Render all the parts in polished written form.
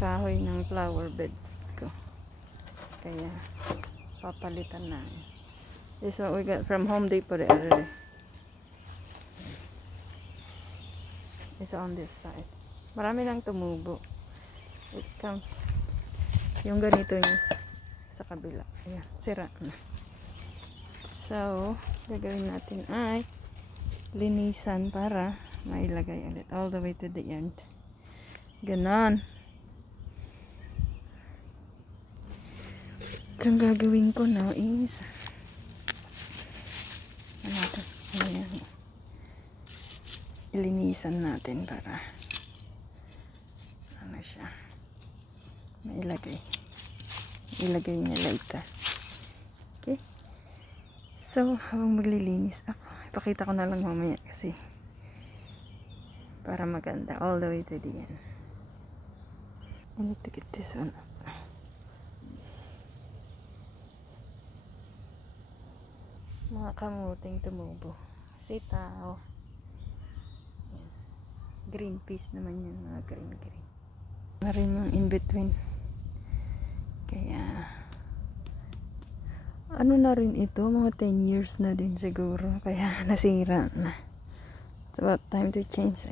kahoy ng flower beds ko. Kaya papalitan na. This is what we got from Home Depot already. It's on this side. Marami lang tumubo. It comes. Yung ganito yung sa kabila. Ayan, sira na. So, gagawin natin ay linisan para mailagay ulit all the way to the end. Ganon. Ang gagawin ko now is ayan, ilinisan natin para ano siya ilagay niya later. Okay, so habang maglilinis ako, ipakita ko na lang mamaya kasi para maganda all the way to the end. I need to get this one up. Mga kamuting tumubo, sitaw, green peas naman yan, mga green na rin yung in between. Kaya ano na rin ito, mga 10 years na din siguro, kaya nasira na. It's about time to change.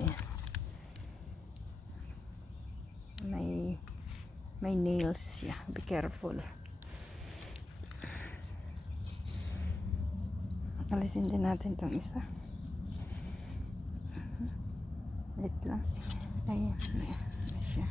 Ayan, may nails siya, be careful. Alisin din natin itong isa. Wait lang. Ayan na siya.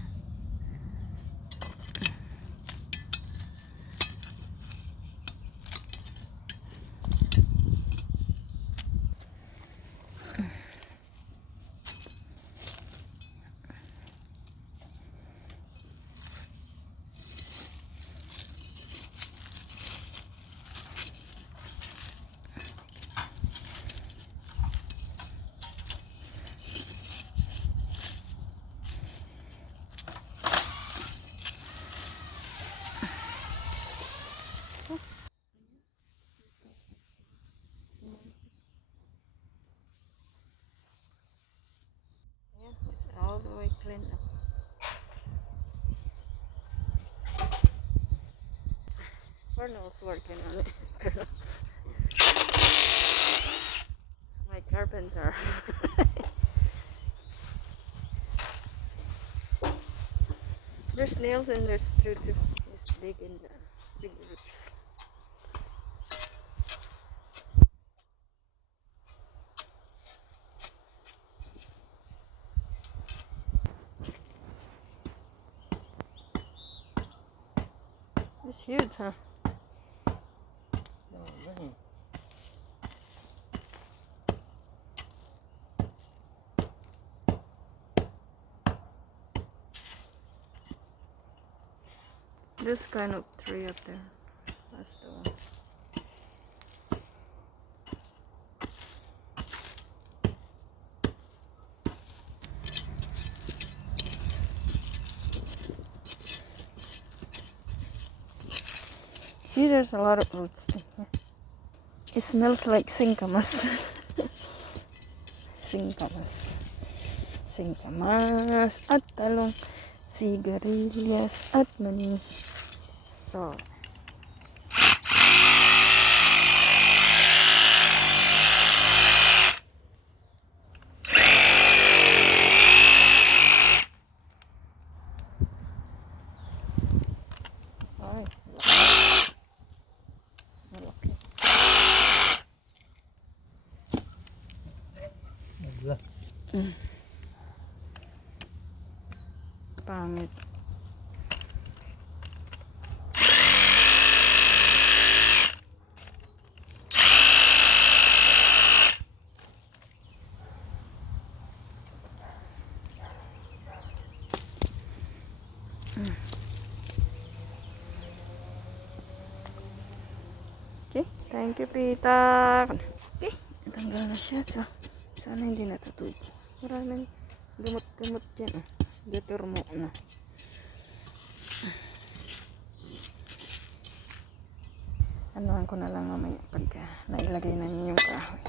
All the way clean up. Colonel's working on it. My carpenter. There's nails and there's two too. It's big in the big roots. It's huge, huh? This kind of tree up there. That's the one. See, there's a lot of roots in here. It smells like singkamas. Singkamas at talong, sigarilyas at mani. So, pangit. Okay, thank you, Peter. Okay, natanggal na siya. So, sana hindi natutubo. Maraming gamot-gamot dyan. Determo na. Anuhan ko na lang mamaya pagka nailagay na niyo yung kahoy.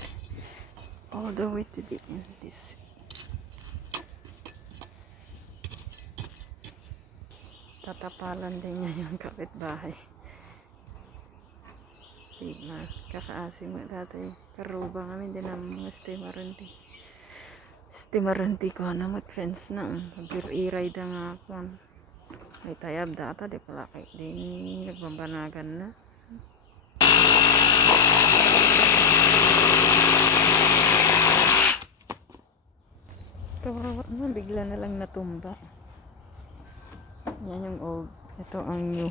All the way to the end. This. tatapalan din niya yung kapitbahay. Diba? Kakaasim mo dati. Karuba kami din ang mga stimaranti. Stimaranti ko na fence na. Pag-iray da nga ako. May tayab data. Di pala kayo. Di nagbambanagan na. Kawawa na. Bigla na lang natumba. Yan yung old. Ito ang new.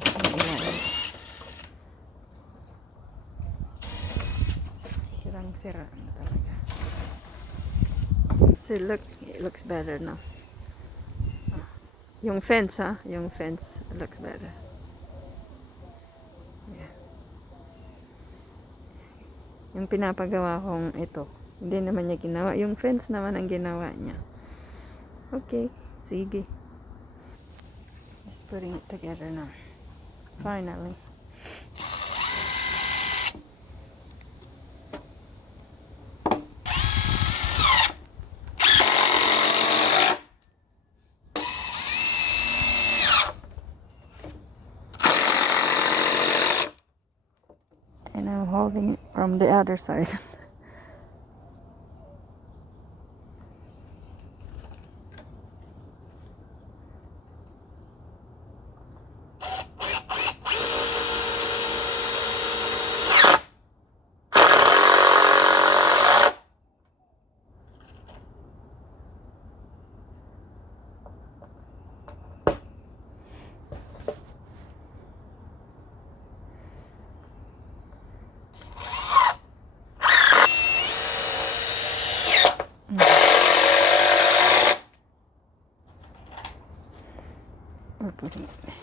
Sirang-sira na talaga. So look, it looks better now. Yung fence ha, yung fence looks better. Yeah. Yung pinapagawa kong ito, hindi naman niya ginawa. Yung fence naman ang ginawa niya. Okay, sige. Just putting it together now. Finally. And I'm holding it from the other side. Okay.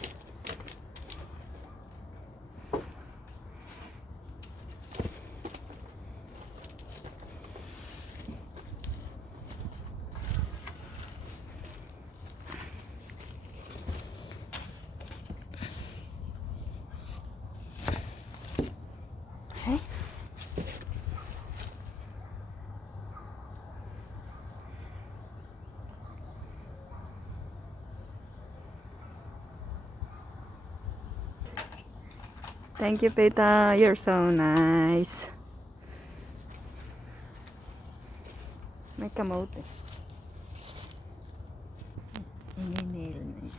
Thank you, Peta. You're so nice. May kamote. Ininail na niya.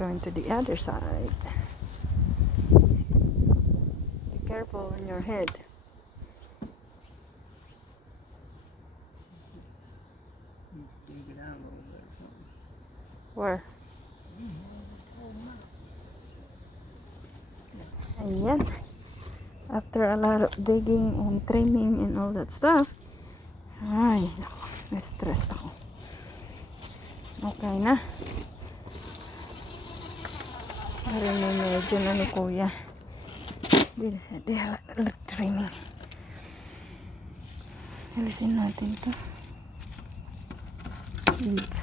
Going to the other side. Be careful on your head. Where? Ayan. After a lot of digging and trimming and all that stuff, ay, na-stress ako. Okay na. Parang may medyo na ni Kuya. Di halak trimming. Alisin natin ito. Oops.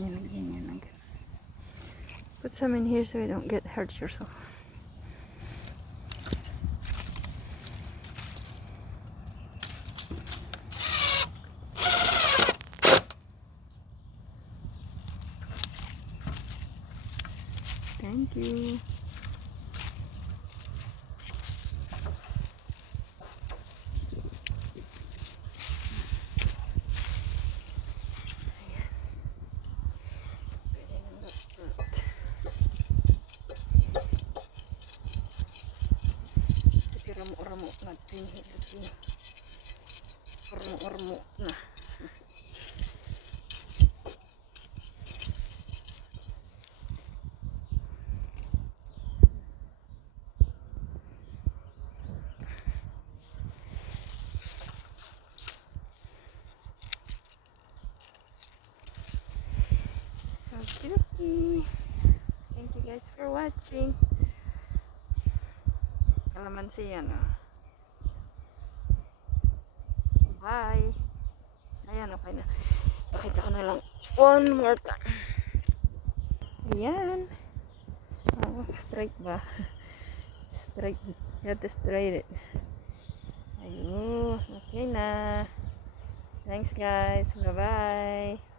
Yan. Put some in here so you don't get hurt yourself. Thank you. Ramo-ramo natin. Ramo-ramo na. guys for watching. Kalamansi yan, oh. Bye. Ayan, okay na. Pakita ko na lang one more time. Ayan. Oh, straight ba? Straight. You have to straight it. Ayun. Okay na. Thanks guys. Bye-bye.